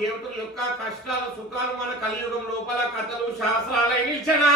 దేవతల యొక్క కష్టాలు సుఖాలు మన కలియుగం లోపల కథలు శాస్త్రాలై నిల్చనా.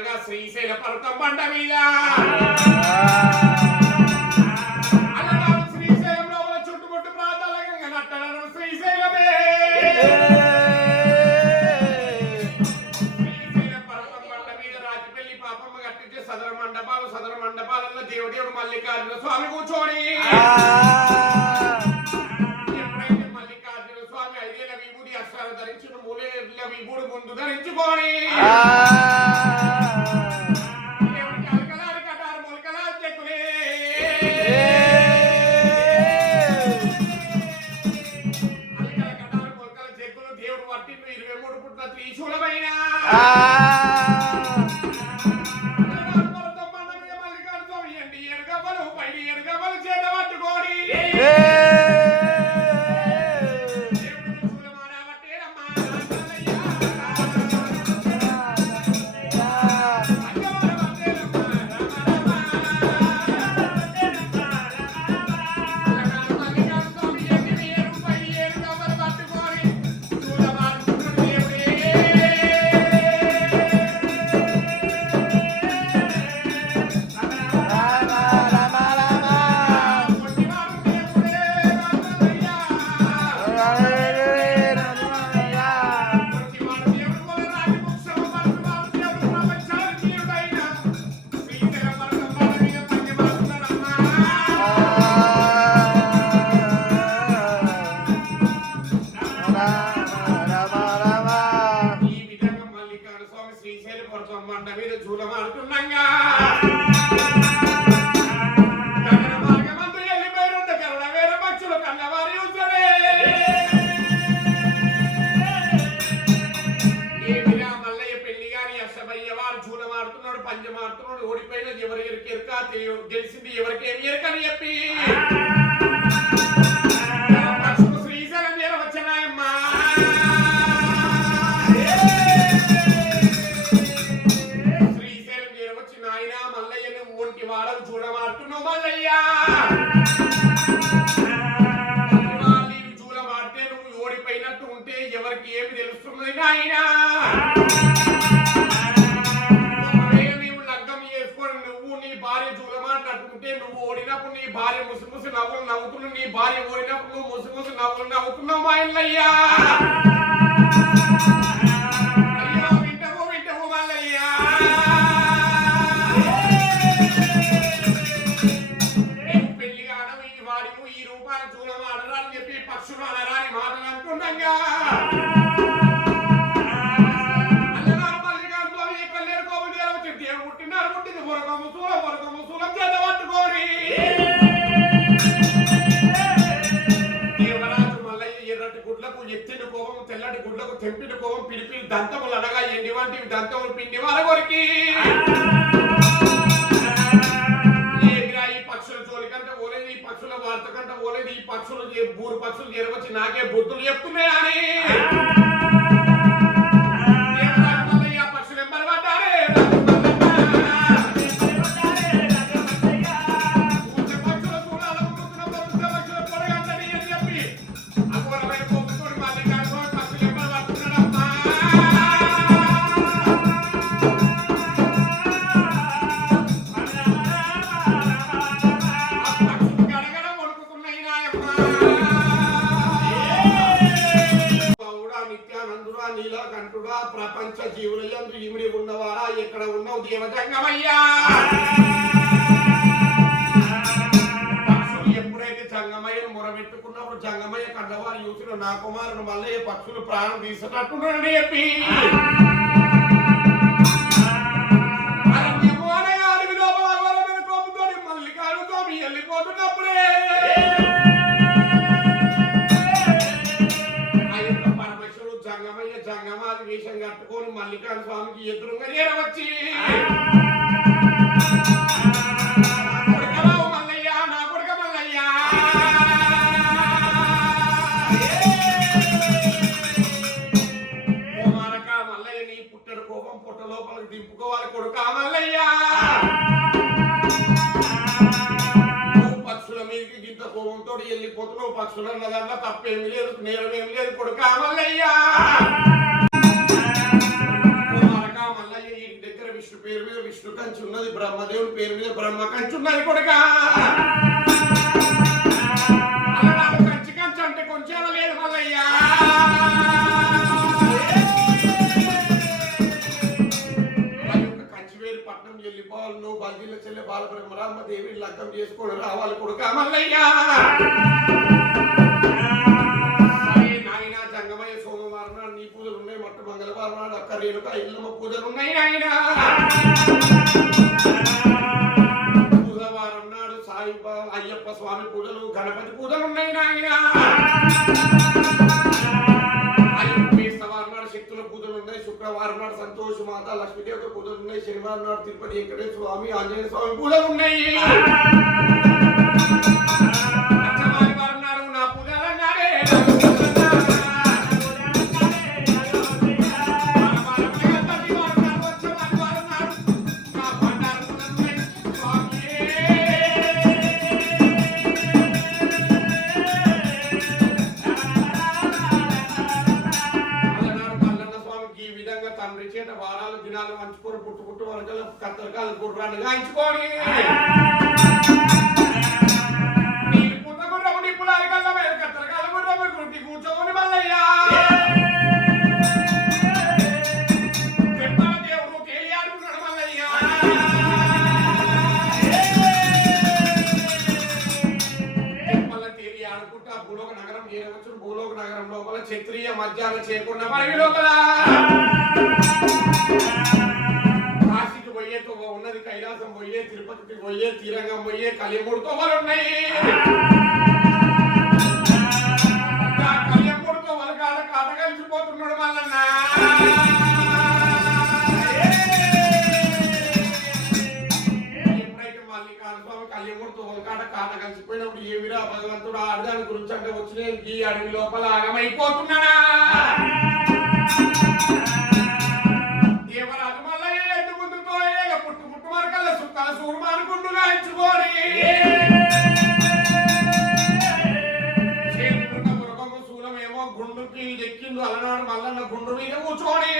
అనగా శ్రీశైల పర్వతం బండ మీద. ఎక్కడ పక్షులు ఎప్పుడైతే జంగమయ్యను మొరబెట్టుకున్నప్పుడు జంగమయ్య కన్నవారు యూసులు నా కుమారుడు మల్లయ్య పక్షులు ప్రాణం తీసినట్టున్నాడని చెప్పి పుట్టెడు కోపం పుట్ట లోపలికి దింపుకోవాలి కొడుక మల్లయ్య నువ్వు పక్షుల మీదకి గింత కోపంతో వెళ్ళిపోతున్నావు పక్షులు అన్న దాంట్లో తప్పేమి లేదు నేరమేమి లేదు కొడుక ఉన్నది కొడుక. అలనాడు కంచి కంచి అంటే కొంచెం లేదు మల్లయ్య. ఆ యొక్క కంచివేలి పట్నం వెళ్ళిపోవాలి నువ్వు బల్దీల చెల్లె బాలబ్రహ్మరామ దేవి లగ్గం చేసుకొని రావాలి కొడుక మల్లయ్య. సరే జంగమయ్య సోమవారం నీ పూజలు ఉన్నాయి మొట్ట మంగళవారం నాడు అక్క రేణుక ఇల్లమ్మ పూజలు ఉన్నాయి నాయన. శనివారం నాడు తిరుపతి వెంకటేశ్వర స్వామి ఆంజనేయ స్వామి పూజలు ఉన్నాయి కత్తరకాలు గుర్రాలు ఈ లోపల ఆగమైపోతున్నాడా? దేవరాజు మల్లయ్య ఎద్దు పుట్టు పుట్టు సుక్కల సూరు ఎంచుకోని. గుండుకి ఎక్కిండు అలనాడు మల్లన్న గుండు మీద కూర్చోని.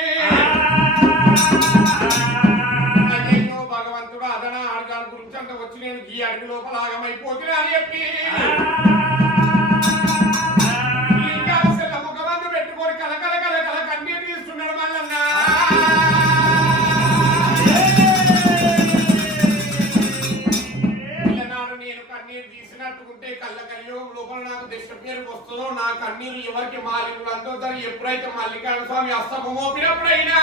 భగవంతుడు అదన ఆడదాని గురించి అంత వచ్చి నేను ఈ అడిగి లోపల ఆగమైపోతున్నా అని చెప్పి. కన్నీరు ఎవరికి మాలికులు అందో ఎప్పుడైతే మల్లికార్జున స్వామి అస్తము మోపినప్పుడైనా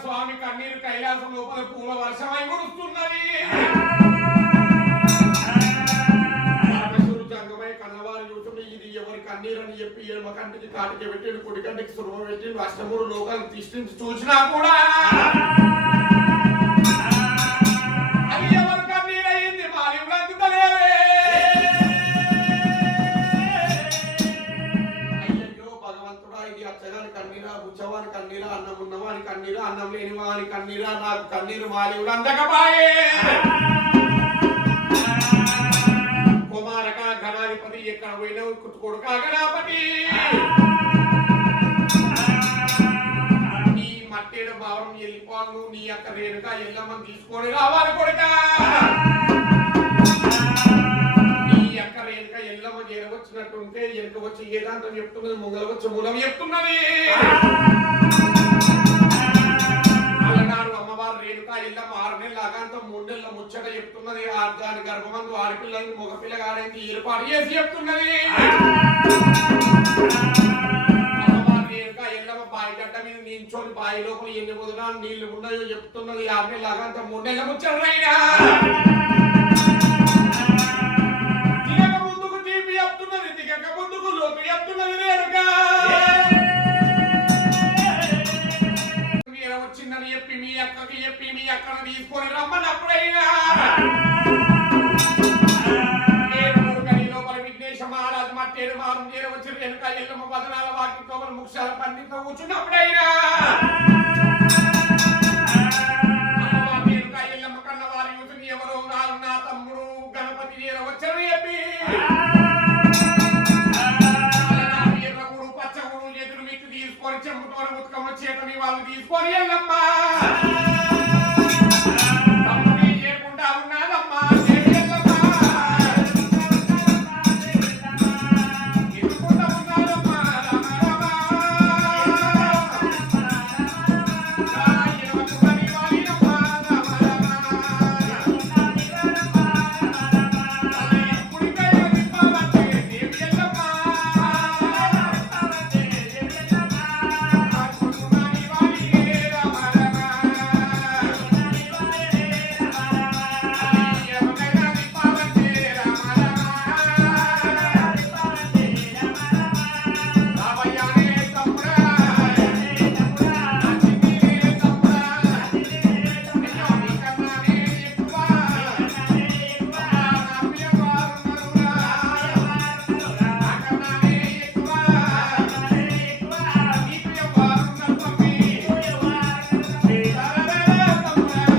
స్వామి కన్నీరు కైలాసం లోపల పూల వర్షమై కురుస్తున్నది పరమేశ్వరుడు చెప్పి ఎడమ కంటికి కాటికి పెట్టిండు కుడి కంటికి సురమ పెట్టిండు అష్టమూరు లోకాలను తీసుకుని చూసినా కూడా నాకు కన్నీరు అందకపాయే. కుమారక ఘనాధిపతి ఎక్కడ పోయినావు? కుట్టుకోడు కాగణాపతి నీ మట్టేడు భావం వెళ్ళిపోను నీ అక్క రేణుక ఎల్లమ్మని తీసుకొని రావాలి కొడుక. నీ అక్క రేణుక ఎల్లమ్మ చేరవచ్చినట్టుంటే ఎనక వచ్చి ఏదాంతం చెప్తున్నది? ముంగల వచ్చి మూలం చెప్తున్నది. అమ్మవారు ఆరు నెలల అగాంతం మూడు నెలల ముచ్చట చెప్తున్నది. ఆ దాని గర్భమందు ఆడపిల్లలకి మగపిల్లగాడైంది ఏర్పాటు చేసి చెప్తున్నది. అమ్మవారు ఎల్లమ్మ గడ్డ మీద నించొని బావి లోపల ఎన్ని వదినాలు నీళ్ళు ఉన్నాయో చెప్తున్నది. ఆరు నెలల అగాంతం మూడు నెలల ముచ్చటైనా అక్కకి చెప్పి మీ అక్కను తీసుకొని రమ్మనప్పుడైనా వచ్చి వెనుక ఎల్లమ్మ పదనాల వాకి తోమల ముక్షాల పండితో కూర్చున్నప్పుడైనా ఎల్లమ్మ కన్న వారి యూతుని ఎవరో నాడు నా తమ్ముడు గణపతి చేర వచ్చని చెప్పి తీసుకొని చెంపుతోన ఉతకమ్మ చేతని వాళ్ళు తీసుకొని వెళ్ళమ్మా సరళ తమ్ముడా.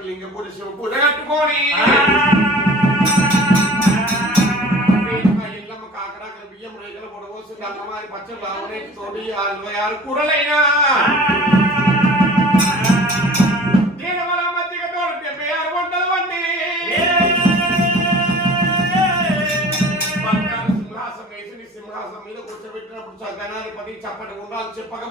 పూజ శివ పూజ కట్టుకొని బియ్యం రేగల అన్నమారి తోటి అరవై ఆరు కూరలైనా. సింహాసం మీద కూర్చోబెట్టినప్పుడు చక్కనాధిపతి చప్పటి ఉండాలి చెప్పక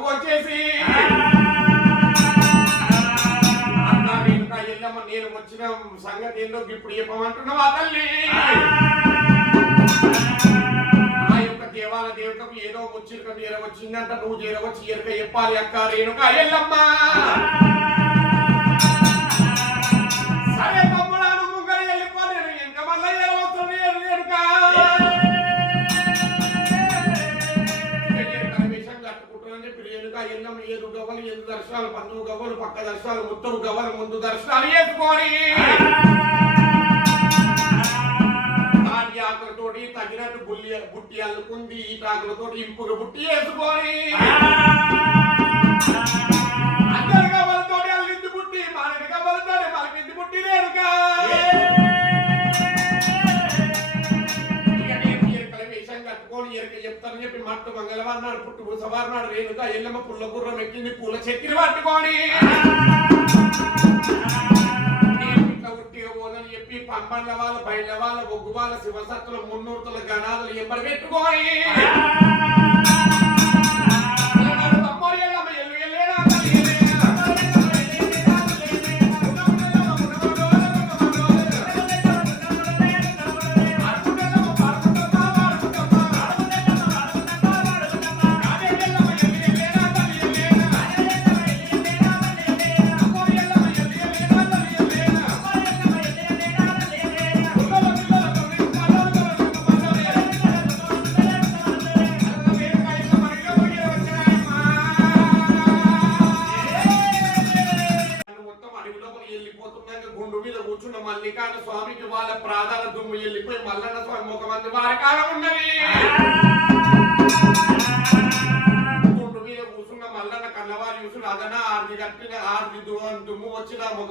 వచ్చిన సంగతి ఏందో ఇప్పుడు చెప్పమంటున్నావా తల్లి? ఆ. యొక్క దేవాల దేవతకు ఏదో వచ్చిన వచ్చిందంట నువ్వు చేరవచ్చి ఎరక చెప్పాలి అక్క రేణుక. ఎల్లమ్మ ఎల్లమ్మ ఏడు గవ్వలు ఎదు దర్శనాలు పన్నెండు గవ్వలు పక్క దర్శనాలు ముత్తూరు గవ్వలు ముందు దర్శనాలు వేసుకొని తాటి ఆకులతోటి తగినట్టు బుల్లి బుట్టి అల్లుకుంది ఈ తాకులతోటి ఇంపుగా బుట్టి వేసుకొని. మంగళవారం నాడు పుట్టు బుసవారం నాడు రేణుక ఎల్లమ్మ పుల్ల గుర్రం ఎక్కింది పూల చెక్కిని పట్టుకొని పోదని చెప్పి పంపండ్ల వాళ్ళ బయళ్ళ వాళ్ళ బొగ్గు వాళ్ళ శివసత్తుల మున్నూర్తుల గణాదులు ఎంబడి పెట్టుకోని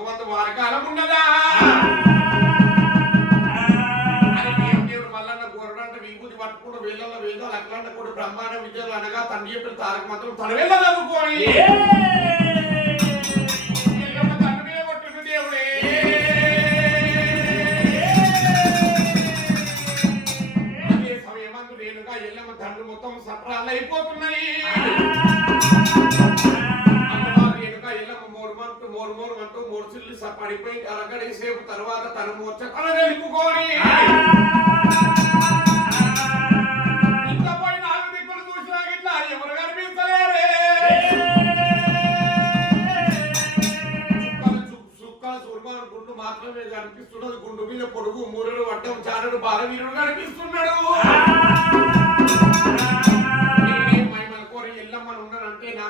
వచ్చిన ముఖమంత వారి కాలం ఉన్నదా పట్టుకుని వేళ్ళలో వేదాలు అట్లంటే కూడా బ్రహ్మాండ విద్యలు అనగా తండ్రి చెప్పిన తారక మాత్రం తన వెళ్ళ చదువుకోని ఎల్లమ్మ తండ్రి మీద కొట్టిండు దేవుడే. అదే సమయమందు రేణుగా ఎల్లమ్మ తండ్రి మొత్తం సత్రాలు అయిపోతున్నాయి. చిల్లి పడిపోయి అరగడి సేపు తర్వాత తన మోర్చ తల నిలుపుకొని మాత్రమే కనిపిస్తున్నది. గుండు మీద పొడుగు మూరడు వడ్డం చారడు బాలవీరుడు కనిపిస్తున్నాడు.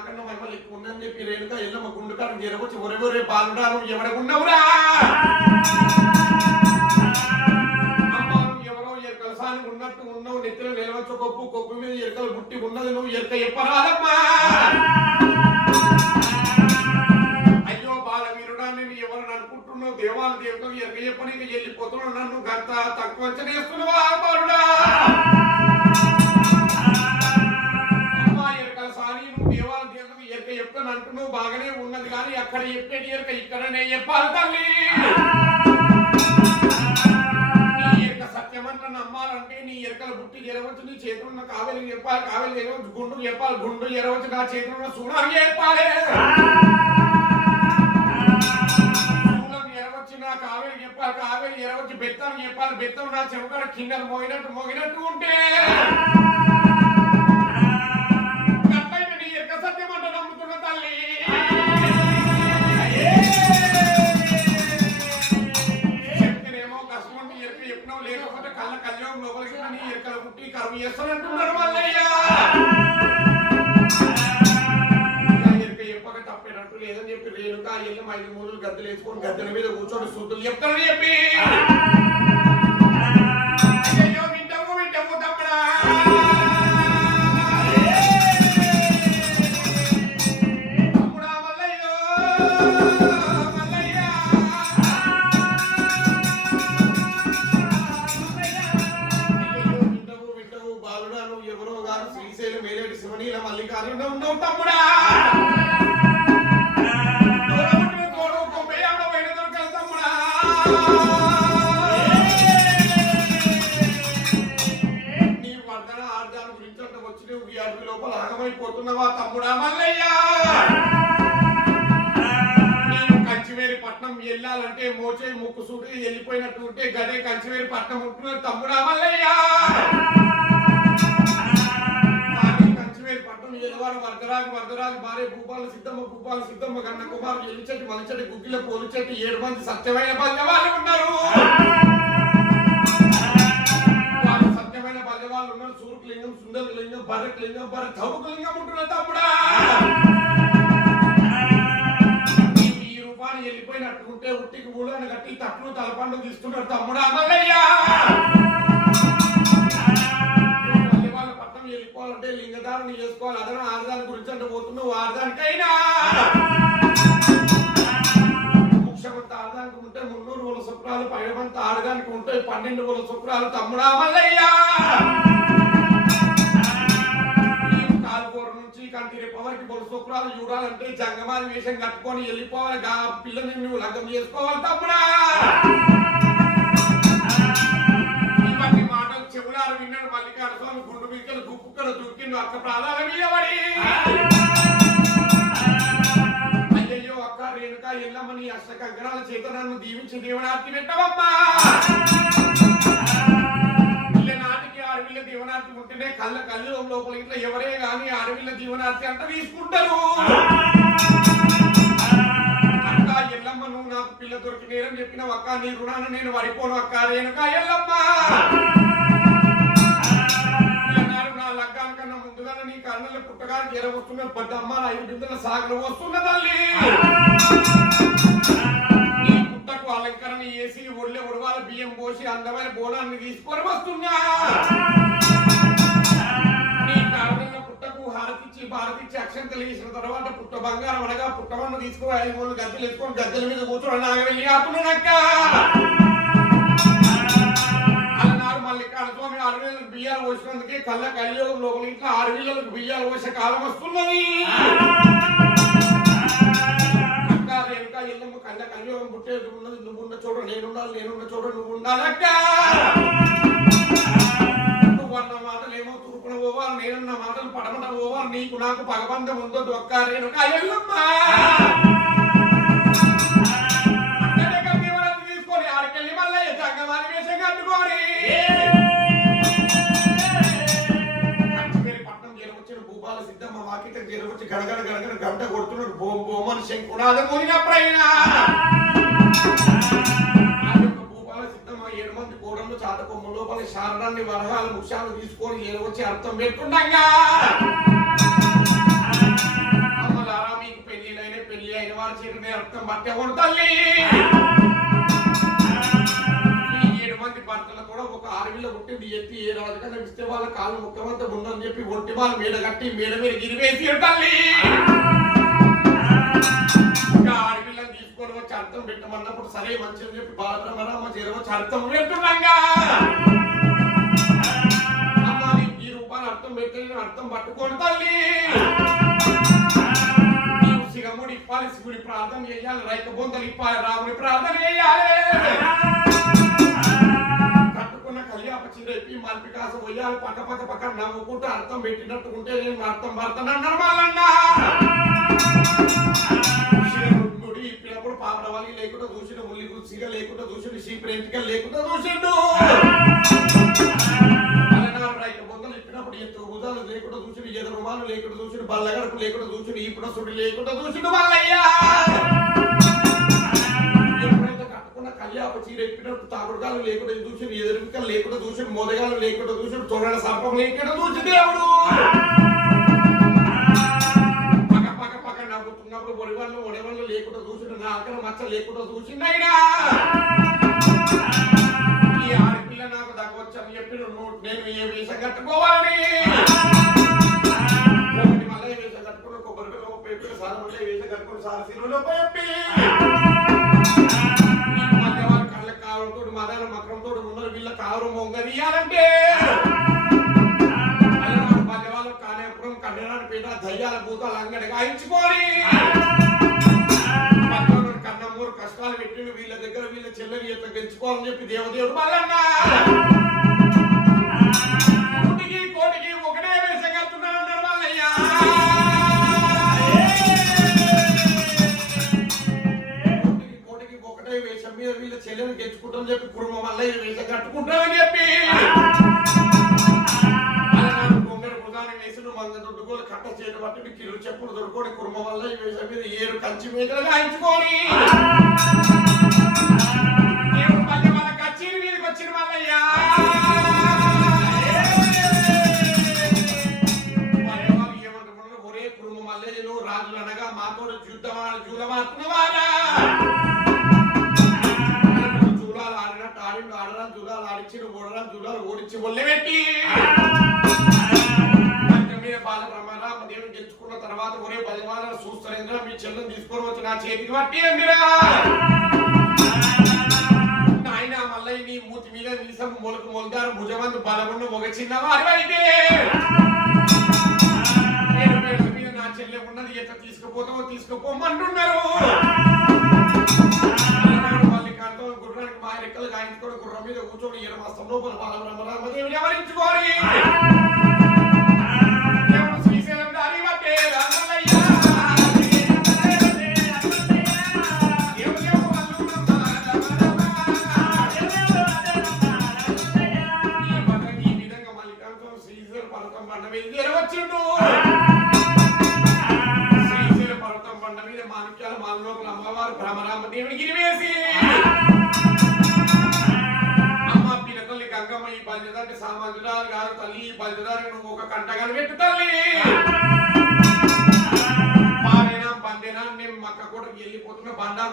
నాకన్నా మైమలు ఎక్కువ ఉందని చెప్పి రేణుక ఎల్లమ్మ గుండుకారం కారం జరగొచ్చి ఒరెవరే బాలుడాను ఎవడకున్నవురా ఎవరో ఎరకల ఉన్నట్టు ఉన్నావు నెత్తిలో నిలవచ్చు కొప్పు కొప్పు మీద ఎరకలు పుట్టి ఉన్నది నువ్వు ఎరక ఎప్పరాదమ్మా? అయ్యో బాలవీరుడా నేను ఎవరు అనుకుంటున్నావు? దేవాల దేవతలు ఎరక చెప్పని వెళ్ళిపోతున్నావు? నన్ను గంత తక్కువ అంచనా బాలుడా? అక్కడ చెప్పేటి ఎరక ఇక్కడనే చెప్పాలి తల్లి. సత్యమంట నమ్మాలంటే నీ ఎరకల బుట్టి ఎరవచ్చు నీ చేతులు ఉన్న కావేలు చెప్పాలి కావేలు ఎరవచ్చు గుండు చెప్పాలి గుండు ఎరవచ్చు నా చేతులు ఉన్న సూడాలు చెప్పాలి. సూడం ఎరవచ్చు నా కావేలి చెప్పాలి కావేలు ఎరవచ్చు బెత్తం చెప్పాలి బెత్తం నా చెమకడ కింద మోగినట్టు మోగినట్టు ఉంటే. లోపలికి నీ ఎరకల పుట్టి కరువు చేస్తానంటున్నారు మల్లయ్య. చెప్పక తప్పేటట్టు లేదని చెప్పి రేణుక ఎల్లం ఐదు మూడు గద్దెలు వేసుకొని గద్దెల మీద కూర్చొని సూతులు చెప్తారని చెప్పి. సిద్ధమ్మ భూపాల సిద్ధమ్మ కన్న కుమారు ఎల్లిచెట్టి మలిచెట్టి గుగ్గిల పోలిచెట్టి ఏడు మంది సత్యమైన బల్యవాళ్ళు ఉన్నారు. వాళ్ళు సత్యమైన బల్యవాళ్ళు ఉన్నారు. సూరుకు లింగం సుందర లింగం భరత్ లింగం తవుకు లింగం ఉంటున్నారు తమ్ముడా. ఈ రూపాన్ని వెళ్ళిపోయినట్టు ఉంటే ఉట్టికి ఊళ్ళని కట్టి తట్లు తలపండు తీస్తున్నాడు తమ్ముడా మల్లయ్యా. పోతున్నావు ఆడదానికైనా ఆడదానికి ఉంటే మున్నూరు వేల శుక్రాలు పైడమంత ఆడదానికి ఉంటే పన్నెండు వేల శుక్రాలు తమ్ముడా మల్లయ్య. నీవు నుంచి కంటిరి పవర్కి బొలు శుక్రాలు చూడాలంటే జంగమాని వేషం కట్టుకొని వెళ్ళిపోవాలి. గా పిల్లని నువ్వు లగ్గం చేసుకోవాలి తమ్ముడా. ఇవన్నీ మాటలు చెవులారు విన్నాడు మల్లికార్జున స్వామి గుండు బిక్కలు గుప్పుకలు దుక్కిండు అక్క ప్రాణాలు కంకణాల చేత నన్ను దీవించి దీవనార్తి పెట్టవమ్మా పిల్ల నాటికి ఆడపిల్ల దీవనార్తి ఉంటేనే కళ్ళ కళ్ళు లోపల ఇట్లా ఎవరే గాని ఆడపిల్ల దీవనార్తి అంట తీసుకుంటారు. ఎల్లమ్మ నువ్వు నాకు పిల్ల దొరికి నేరని చెప్పిన అక్క నీ రుణాన్ని నేను వడిపోను అక్క రేణుక ఎల్లమ్మ. ఈనాడు నా లగ్గానికన్నా ముందుగానే నీ కర్ణలు పుట్టగా ఎరవస్తున్న పెద్ద అమ్మ ఐదు బిందెల సాగలు వస్తున్న తల్లి. బియ్యం పోసి అందమైన బోనాన్ని తీసుకొని వస్తున్నా. పుట్టకు హారతిచ్చి భారతిచ్చి అక్షంతలు వేసిన తర్వాత పుట్ట బంగారం అనగా పుట్టమన్ను తీసుకుని ఐదు మూడు గద్దెలు ఎత్తుకొని గద్దెల మీద కూర్చొని నాకు వెళ్ళి ఆపుతున్నానక్క అన్నారు మల్లికార్జున స్వామి ఆరు బియ్యాలు పోసినందుకే కళ్ళ కలియోగం లోపల ఇంట్లో ఆరు బియ్యాలు పోసే కాలం వస్తున్నది. నాకు కళ్ళ కలియోగం పుట్టేది ఉన్నది. నువ్వు ఉన్న చోట నేనుండాలి నేనున్న చోట నువ్వు ఉండాలక్క నువ్వు అన్న మాటలు ఏమో తూర్పున పోవాలి నేనున్న మాటలు పడమట పోవాలి. నీకు నాకు పగబంధం ఉందో దొక్కారేను రేణుక గంట కొడుతున్నాడు. బోం బోమని శంకునాథం మోగినప్పుడైనా ఆ భూపాల సిద్ధమ్మ ఏడు మంది కోడళ్ళు చాట కొమ్మ లోపల శారదాన్ని వరహాలు ముఖ్యాలు తీసుకొని ఏరవచ్చి అర్థం పెట్టుండగా. అమ్మలారా మీకు పెళ్ళిలైన పెళ్ళి అయిన వారి చీరని అర్థం బట్టే తల్లి. ఏడు మంది భర్తలు కూడా ఒక ఆరువిలో పుట్టింది ఎత్తి ఏ రాజుకన్నా ఇస్తే వాళ్ళ కాళ్ళు ముఖ్యమంత్రి ఉందని చెప్పి ఒంటి వాళ్ళు మీద కట్టి మీద మీద గిరివేసి తల్లి. ఇంకా ఆడపిల్లని తీసుకొని వచ్చి అర్థం పెట్టమన్నప్పుడు సరే మంచిది చెప్పి బాలరామ చేరవచ్చి అర్థం పెడుతున్నాగా అమ్మ నీకు ఈ రూపాయలు అర్థం పెట్టి అర్థం పట్టుకోండి తల్లి. నీవు సిగముడి ఇప్పాలి శివుడి ప్రార్థన చేయాలి రైతు బొందలు ఇప్పాలి రాముడి ప్రార్థన చేయాలి. కట్టుకున్న కళ్యాప చీర ఇప్పి మల్పి పోయాలి పక్క పక్క పక్క నవ్వుకుంటూ అర్థం పెట్టినట్టు ఉంటే నేను అర్థం పడతానన్నారు వాళ్ళన్నా ముడి ఇప్పినప్పుడు పాపడవాలి లేకుండా చూసిన ఉల్లి గుచ్చిగా లేకుండా చూసిన షీప్ ఎంటికలు లేకుండా చూసిండు. బొందలు ఇప్పినప్పుడు ఎత్తు భుజాలు లేకుండా చూసిన ఎదురు రుమాలు లేకుండా చూసిన బల్లగడకు లేకుండా చూసిన ఇప్పుడు సుడి లేకుండా చూసిన వాళ్ళయ్యా కళ్యాప చీర తాగుడుగాలు లేకుండా చూసిన ఎదురుకలు లేకుండా చూసిన మోదగాలు లేకుండా చూసిన తొరణ సంపం లేకుండా చూసి దేవుడు. మచ్చ లేకుండా చూసిండైనా ఈ ఆడపిల్ల నాకు దగ్గవచ్చని చెప్పి నేను ఏ వేషం కట్టుకోవాలని ఒకటి మళ్ళీ వేషం కట్టుకుని కొబ్బరి పిల్ల ముప్పై పిల్ల సార్ మళ్ళీ వేషం కట్టుకుని సార్ సినిమాలో చెప్పి దేవదేవుడు మల్లన్న కోటికి కోటికి ఒకటే వేషం అన్నాడు మల్లయ్య కోటికి కోటికి ఒకటే వేషం మీద వీళ్ళ చెల్లెని గెలుచుకుంటామని చెప్పి కుటుంబం మల్లయ్య వేషం కట్టుకుంటామని చెప్పి. కట్ట చేయడం బట్టి చెప్పులు దొడుకొని కుర్మ వల్ల ఈ వేషం మీద ఏరు కంచి మీద గాయించుకొని. జూలమాడుతున్నవారా జూలాలు ఆడినట్టు ఆడిండు ఆడరా జూలాలు ఓడరా జూలాలు దేవుని గెలుచుకున్న తర్వాత ఒరే బలివాన మీ చెల్లెని తీసుకొని వచ్చి నా చేతికి పట్టి అందిరా. నాయన మల్లయ్య నీ మూతి మీద మీసం మొలకు మొలదారు భుజమందు బలమున్న మొగ చిన్నవారు అయితే. నా చెల్లె ఉన్నది ఎట్లా తీసుకుపోతామో తీసుకుపోమంటున్నారు లోపల బాలబ్రహ్మరామదేవిని ఎవరించుకోని దేవుడు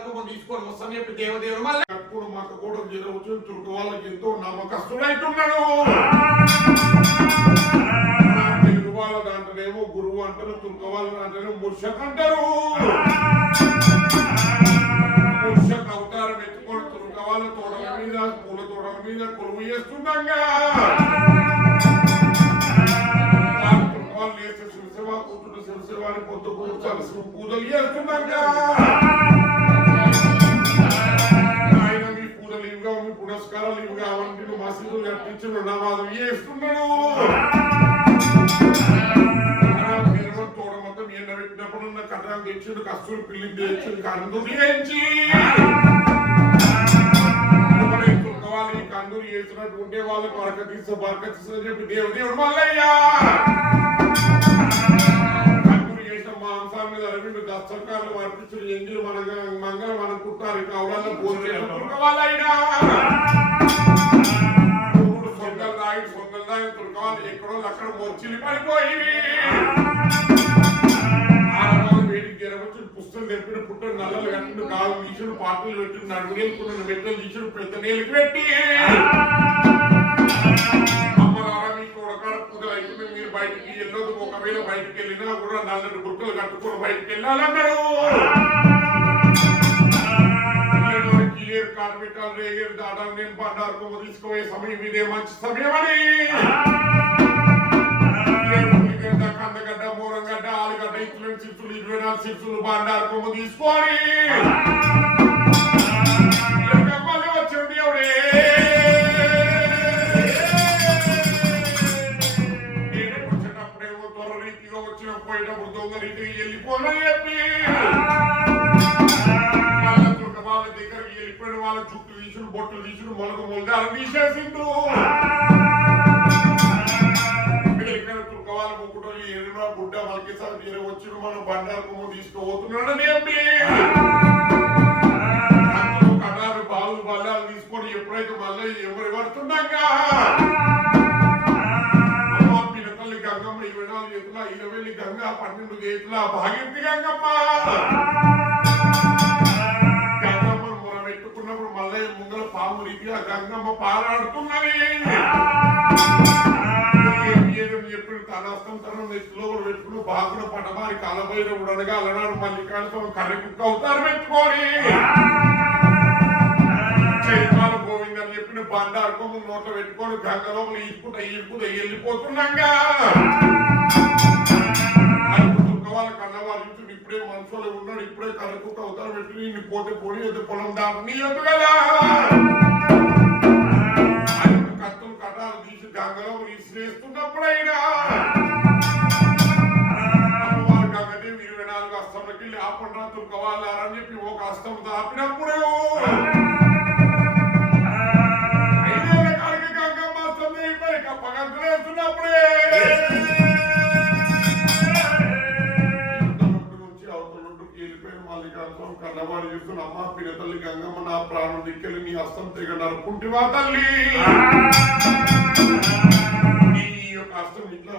పారేనా బండేనా తీసుకొని వస్తా చెప్పి దేవదేవుడు మళ్ళీ కట్టుకుని మాకు కూడా జరవచ్చు తుర్క వాళ్ళకి ఎంతో నమ్మకస్తుడైతున్నాడు తెలుగు వాళ్ళ దాంట్లోనేమో గురువు అంటారు తుర్క వాళ్ళ దాంట్లోనేమో ముర్షక్ అంటారు. ముర్షక్ అవతారం ఎత్తుకొని తుర్క వాళ్ళ తోటల మీద పూల తోటల మీద కొలువు చేస్తుండగా తుర్క చేసే శివసేవ కూతురు శివసేవాని పొద్దు కూర్చొని పూజలు చేస్తుండగా. మీ పురస్కారాలు మసీదు కట్టించిన నమాజం చేస్తున్నాడు తోడ మొత్తం ఎండ పెట్టినప్పుడు ఉన్న కట్టాలు తెచ్చిండు కస్తూరి పిల్లి తెచ్చిండు కందూరి వేయించి వాళ్ళు ఈ కందూరి చేసినట్టుంటే వాళ్ళకి వరక తీసే బరక తీసే చెప్పి దేవుడు మల్లయ్యా. కందూరి చేసిన దస్తకాలు ఎంగిలు మన మంగళం అనుకుంటారు. ఇక అవరాల వాళ్ళైనా అక్కడ మొచ్చిలి పడిపోయి ఆడవాళ్ళు జరగచ్చు పుస్తకం తెప్పిన పుట్ట నల్లలు కట్టిన కాలు తీసిన పాటలు పెట్టి నడుగులేసుకున్న మెట్టలు తీసిన పెద్ద నేలకి పెట్టి. అయిపోయి మీరు బయటికి వెళ్ళదు ఒకవేళ బయటికి వెళ్ళినా కూడా నల్లటి గుర్తులు కట్టుకొని బయటికి వెళ్ళాలన్నారు క్లియర్ రేగేరు నేను తీసుకుపోయే సమయం ఇదే మంచి సమయం అని. కందగడ్డ మూరంగడ్డ ఆలుగడ్డ ఇట్లు చిప్సులు ఇరవై నాలుగు చిప్సులు బండారు కొమ్మ తీసుకొని వచ్చింది ఎవడే రీతిగా వచ్చిన దొంగ వెళ్ళిపోనని చెప్పి వాళ్ళ దగ్గరికి వెళ్ళిపోయిన వాళ్ళ చుట్టూ తీసుడు బొట్టు తీసుకుని మొలక మొలదాలు తీసేసిండు కుటుంబాలు వచ్చిన మన బండారు తీసుకుపోతున్నాడని చెప్పి కడారు బావులు బల్లాలు తీసుకొని ఎప్పుడైతే మళ్ళీ ఎవరు పడుతున్నాగా పిల్లతల్లి గంగమ్మ ఇరవై నాలుగు చేతుల ఇరవై గంగ పన్నెండు చేతుల భాగ్యంతి గంగమ్మ. గంగమ్మను మొర పెట్టుకున్నప్పుడు మళ్ళీ ముందర పాము రీతిగా గంగమ్మ పారాడుతున్నది కాలాస్తంతరం నెత్తిలో కూడా పెట్టుకుని బాగున పడమారి కాలభైరవుడు అనగా అలనాడు మల్లికార్జున కర్రి కుక్క అవుతారు పెట్టుకోని. చైతాలు గోవింద్ అని చెప్పిన బండార్కొమ్మ నోట్లో పెట్టుకొని గంగ లోపల ఈదుకుంటా వెళ్ళిపోతున్నాగా వాళ్ళ కన్నవాళ్ళు ఇప్పుడే మనసులో ఉన్నాడు ఇప్పుడే కర్రకుక్క అవుతారు పెట్టి నేను పోతే పోనీ వద్దు పొలం దాని నీ వద్దు కదా కత్తులు కట్టాలు తీసి గంగలో విసిరేస్తున్నప్పుడైనా అమ్మవారు గంగదేవి ఇరవై నాలుగు అస్తంలోకి వెళ్ళి ఆపండి చెప్పి ఒక అస్తం తాపినప్పుడు ఐదేళ్ళ గంగమ్మ అస్తం చూస్తున్న అమ్మ గంగమ్మ నా ప్రాణం దిక్కెళ్ళి నీ హస్తం తెగ నరుకుంటివా తల్లి? నీ యొక్క హస్తం ఇట్లా